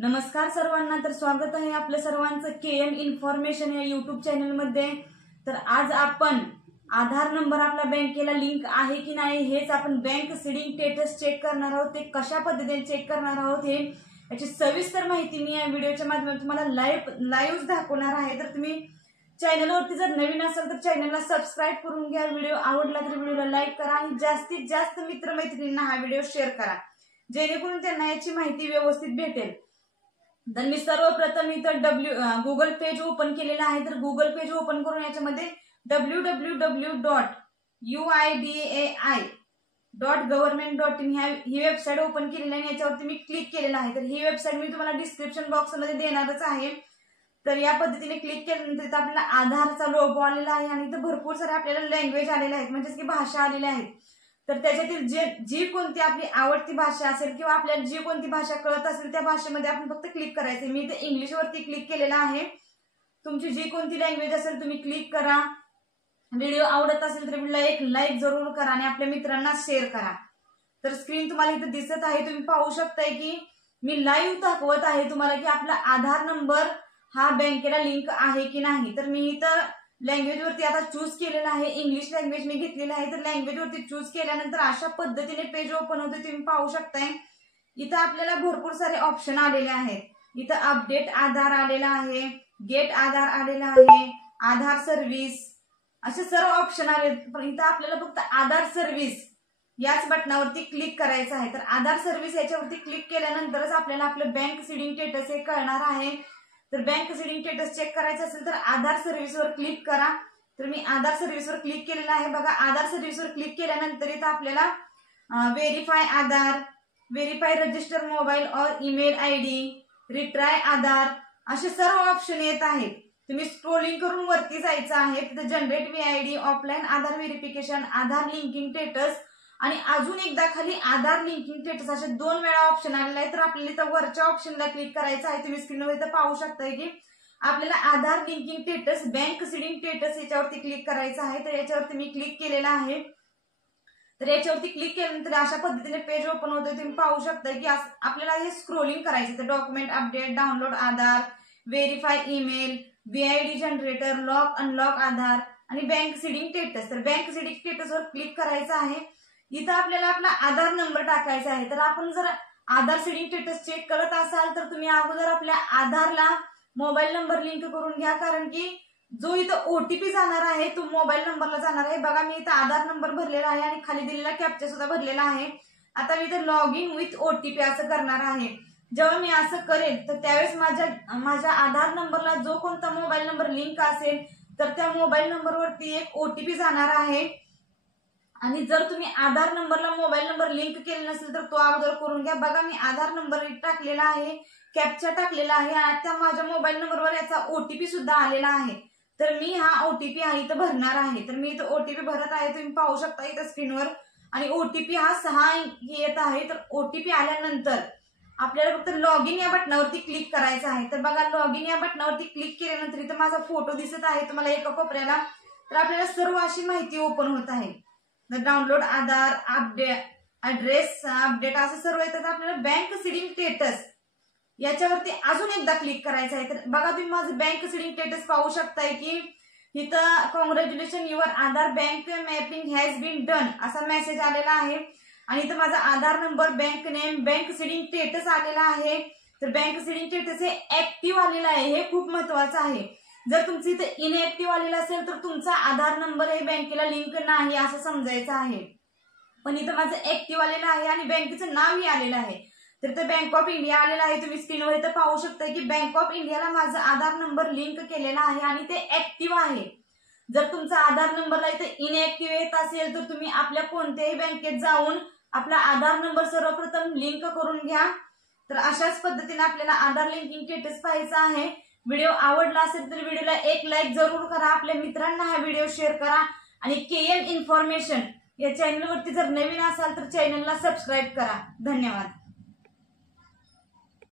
नमस्कार सर्वांना। तर स्वागत आहे आपल्या सर्वांचं केएम इन्फॉर्मेशन या यूट्यूब चॅनल मध्ये। तर आज आपण आधार नंबर आपला बँकेला लिंक आहे की नाही हेच आपण बँक सीडिंग स्टेटस चेक करणार आहोत। ते कशा पद्धतीने चेक करणार आहोत हे याची सविस्तर माहिती मी या व्हिडिओच्या माध्यमातून तुम्हाला लाईव्ह दाखवणार आहे। तर तुम्ही चॅनलवरती जर नवीन असाल तर चॅनलला सबस्क्राइब करून घ्या। व्हिडिओ आवडला तर व्हिडिओला लाईक करा आणि जास्तीत जास्त मित्रमैत्रिणींना हा व्हिडिओ शेअर करा जेणेकरून त्यांना याची माहिती व्यवस्थित भेटेल। तर मी सर्वप्रथम इथं गुगल पेज ओपन केलेला आहे। तर गुगल पेज ओपन करून याच्यामध्ये www.uidai.government.in ही वेबसाईट ओपन केलेली आहे। याच्यावरती मी क्लिक केलेलं आहे। तर ही वेबसाईट मी तुम्हाला डिस्क्रिप्शन बॉक्स मध्ये देणारच आहे। तर या पद्धतीने क्लिक केल्यानंतर इथं आपल्याला आधारचा लोगो आलेला आहे आणि इथं भरपूर सारे आपल्याला लँग्वेज आलेले आहेत, म्हणजे की भाषा आलेल्या आहेत। तर त्याच्यातील जी कोणती आपली आवडती भाषा असेल किंवा आपल्याला जी कोणती भाषा कळत असेल त्या भाषेमध्ये आपण फक्त क्लिक करायचे। मी इथे इंग्लिश वरती क्लिक केलेला आहे। तुमची जी कोणती लँग्वेज असेल तुम्ही क्लिक करा। व्हिडिओ आवडत असेल तर व्हिडिओला एक लाईक जरूर करा आणि आपल्या मित्रांना शेअर करा। तर स्क्रीन तुम्हाला इथे दिसत आहे, तुम्ही पाहू शकताय की मी लाईव्ह दाखवत आहे तुम्हाला की आपला आधार नंबर हा बँकेला लिंक आहे की नाही। तर मी इथं लँग्वेज वरती आता चूज केलेला आहे, इंग्लिश लँग्वेज मी घेतलेली आहे। तर लँग्वेज वरती चूज केल्यानंतर अशा पद्धतीने पेज ओपन होते, तुम्ही पाहू शकताय। इथं आपल्याला भरपूर सारे ऑप्शन आलेले आहेत। इथं अपडेट आधार आलेला आहे, गेट आधार आलेला आहे, आधार सर्व्हिस, असे सर्व ऑप्शन आले। पण इथं आपल्याला फक्त आधार सर्व्हिस याच बटनावरती क्लिक करायचं आहे। तर आधार सर्व्हिस याच्यावरती क्लिक केल्यानंतरच आपल्याला आपलं बँक सीडिंग स्टेटस हे कळणार आहे। तर बँक सीडिंग स्टेटस चेक करायचं असेल तर आधार सर्व्हिस वर क्लिक करा। तर मी आधार सर्व्हिस वर क्लिक केलेला आहे। बघा, आधार सर्व्हिस वर क्लिक केल्यानंतर इथं आपल्याला व्हेरीफाय आधार, व्हेरीफाय रजिस्टर मोबाईल और ईमेल आयडी, रिट्राय आधार असे सर्व ऑप्शन येत आहेत। तुम्ही स्क्रोलिंग करून वरती जायचं आहे। तिथे जनरेट व्हीआयडी, ऑफलाईन आधार व्हेरिफिकेशन, आधार लिंकिंग स्टेटस आणि अजून एकदा खाली आधार लिंकिंग स्टेटस असे 2 वेळा ऑप्शन आलेले आहेत। तर आपल्याला इथं वरच्या ऑप्शनला क्लिक करायचं आहे। तुम्ही स्क्रीनवर इथं पाहू शकताय की आपल्याला Aadhaar linking status, bank seeding status याच्यावरती क्लिक करायचं आहे। तर याच्यावरती मी क्लिक केलेला आहे। तर याच्यावरती क्लिक केल्यानंतर अशा पद्धतीने पेज ओपन होते, तुम्ही पाहू शकताय की आपल्याला हे स्क्रोलिंग करायचं। तर document update, download Aadhaar, verify email, VID generator, lock unlock Aadhaar आणि बँक सीडिंग स्टेटस। तर बँक सीडिंग स्टेटस वर क्लिक करायचं आहे। इथं आपल्याला आपला आधार नंबर टाकायचा आहे। तर आपण जर आधार सीडिंग स्टेटस चेक करत असाल तर तुम्ही अगोदर आपल्या आधारला मोबाईल नंबर लिंक करून घ्या, कारण की जो इथं ओटीपी जाणार आहे तो मोबाईल नंबरला जाणार आहे। बघा, मी इथं आधार नंबर भरलेला आहे आणि खाली दिलेला कॅप्चा सुद्धा भरलेला आहे। आता मी इथं लॉग इन विथ ओटीपी असं करणार आहे। जेव्हा मी असं करेल तर त्यावेळेस माझ्या आधार नंबरला जो कोणता मोबाईल नंबर लिंक असेल तर त्या मोबाईल नंबरवरती एक ओटीपी जाणार आहे। आणि जर तुम्ही आधार नंबरला मोबाईल नंबर लिंक केलेला नसेल तर तो अगोदर करून घ्या। बघा, मी आधार नंबर टाकलेला आहे, कॅप्चा टाकलेला आहे आणि त्या माझ्या मोबाईल नंबरवर याचा ओटीपी सुद्धा आलेला आहे। तर मी हा ओटीपी आहे इथं भरणार आहे। तर मी इथं ओटीपी भरत आहे, तुम्ही पाहू शकता इथं स्क्रीनवर। आणि ओटीपी हा 6 येत आहे। तर ओटीपी आल्यानंतर आपल्याला फक्त लॉग इन या बटनावरती क्लिक करायचं आहे। तर बघा, लॉग इन या बटनावरती क्लिक केल्यानंतर इथं माझा फोटो दिसत आहे तुम्हाला एका कोपऱ्याला। तर आपल्याला सर्व अशी माहिती ओपन होत आहे। डाउनलोड आधार, अपडेट ऍड्रेस अपडेट असं सर्व येतात। आपल्याला बँक सीडिंग स्टेटस याच्यावरती अजून एकदा क्लिक करायचं आहे। तर बघा, तुम्ही माझं बँक सीडिंग स्टेटस पाहू शकताय की इथं congratulation your Aadhaar bank mapping has been done असा मेसेज आलेला आहे। आणि इथं माझा Aadhaar number, bank name, bank seeding status आलेला आहे। तर बँक सीडिंग स्टेटस हे ऍक्टिव्ह आलेलं आहे, हे खूप महत्वाचं आहे। जर तुमचं इथं इनएक्टिव्ह आलेलं असेल तर तुमचा आधार नंबर हे बँकेला लिंक नाही असं समजायचं आहे। पण इथं माझं ऍक्टिव्ह आलेलं आहे आणि बँकेचं नावही आलेलं आहे। तर इथं बँक ऑफ इंडिया आलेलं आहे, तुम्ही स्क्रीनवर इथं पाहू शकता की बँक ऑफ इंडियाला माझा आधार नंबर लिंक केलेला आहे आणि ते ऍक्टिव्ह आहे। जर तुमचा आधार नंबरला इथं इनएक्टिव्ह येत असेल तर तुम्ही आपल्या कोणत्याही बँकेत जाऊन आपला आधार नंबर सर्वप्रथम लिंक करून घ्या। तर अशाच पद्धतीने आपल्याला आधार लिंकिंग स्टेटस पाहायचा आहे। व्हिडिओ आवडला असेल तर व्हिडिओला एक लाईक जरूर करा, आपल्या मित्रांना हा व्हिडिओ शेअर करा आणि केएम इन्फॉर्मेशन या चॅनलवरती जर नवीन असाल तर चॅनलला सबस्क्राइब करा। धन्यवाद।